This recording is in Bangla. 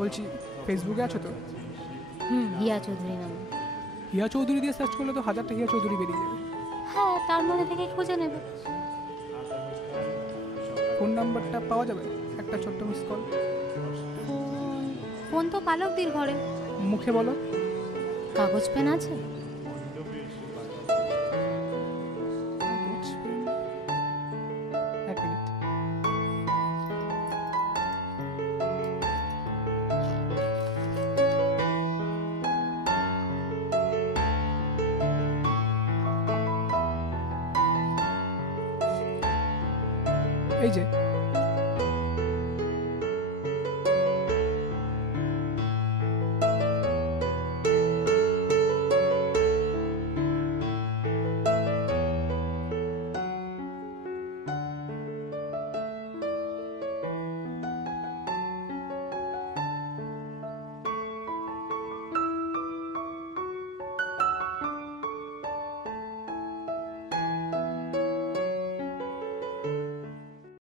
বলছি ফেসবুকে আছো তো? হিয়া চৌধুরী নাম। হিয়া চৌধুরী দিয়ে সার্চ করলে তো 1000টা হিয়া চৌধুরী বেরিয়ে যাবে। হ্যাঁ, তার মধ্যে থেকে খুঁজে নেবে। ফোন নাম্বারটা পাওয়া যাবে? একটা ছোট্ট মিস কল। ফোন তো পালকদির ঘরে। মুখে বলো। কাগজ পেন আছে? এক মিনিট। এই যে